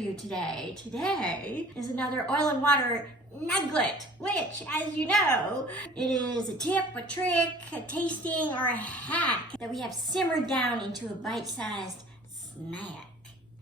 you today. Today is another oil and water nugget, which, as you know, it is a tip, a trick, a tasting, or a hack that we have simmered down into a bite-sized snack.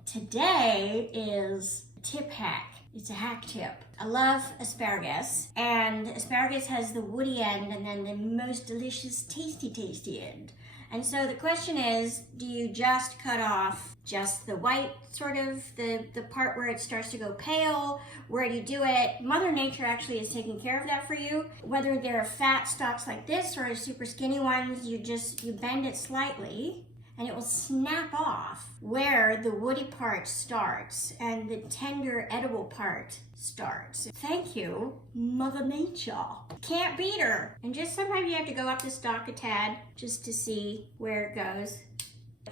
Today is a tip hack. It's a hack tip. I love asparagus, and asparagus has the woody end and then the most delicious tasty end. And so the question is, do you just cut off just the white, sort of the part where it starts to go pale? Where do you do it? Mother Nature actually is taking care of that for you. Whether they're fat stalks like this or super skinny ones, you bend it slightly and it will snap off where the woody part starts and the tender edible part starts. Thank you, Mother Nature. Can't beat her. And just sometimes you have to go up the stalk a tad just to see where it goes.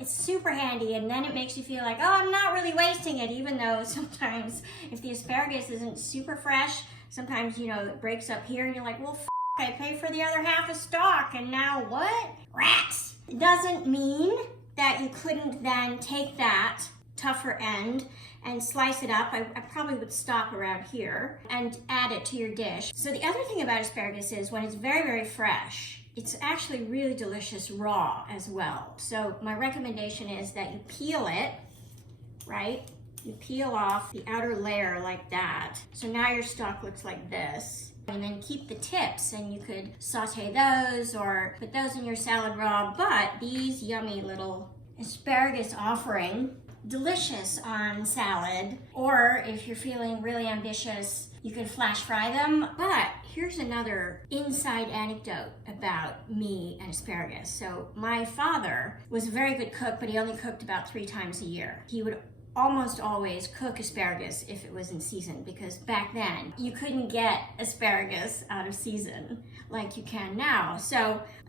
It's super handy, and then it makes you feel like, oh, I'm not really wasting it, even though sometimes if the asparagus isn't super fresh, sometimes, it breaks up here and you're like, well, I paid for the other half a stalk and now what? Rats! It doesn't mean that you couldn't then take that tougher end and slice it up. I probably would stop around here and add it to your dish. So the other thing about asparagus is when it's very, very fresh, it's actually really delicious raw as well. So my recommendation is that you peel it, right? You peel off the outer layer like that. So now your stalk looks like this. And then keep the tips, and you could saute those or put those in your salad raw. But these yummy little asparagus offering, delicious on salad, or if you're feeling really ambitious, you can flash fry them. But here's another inside anecdote about me and asparagus. So my father was a very good cook, but he only cooked about 3 times a year. He would almost always cook asparagus if it was in season, because back then you couldn't get asparagus out of season like you can now.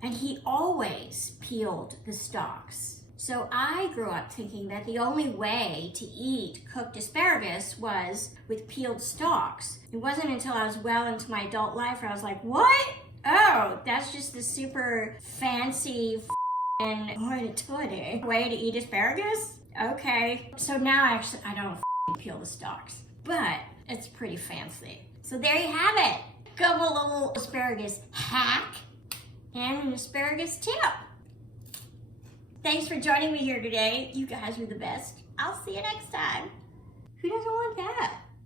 And he always peeled the stalks. So I grew up thinking that the only way to eat cooked asparagus was with peeled stalks. It wasn't until I was well into my adult life where I was like, what? Oh, that's just the super fancy hoity-toity way to eat asparagus? Okay, so now actually I don't peel the stalks, but it's pretty fancy. So there you have it. Couple little asparagus hack and an asparagus tip. Thanks for joining me here today. You guys are the best. I'll see you next time. Who doesn't want that?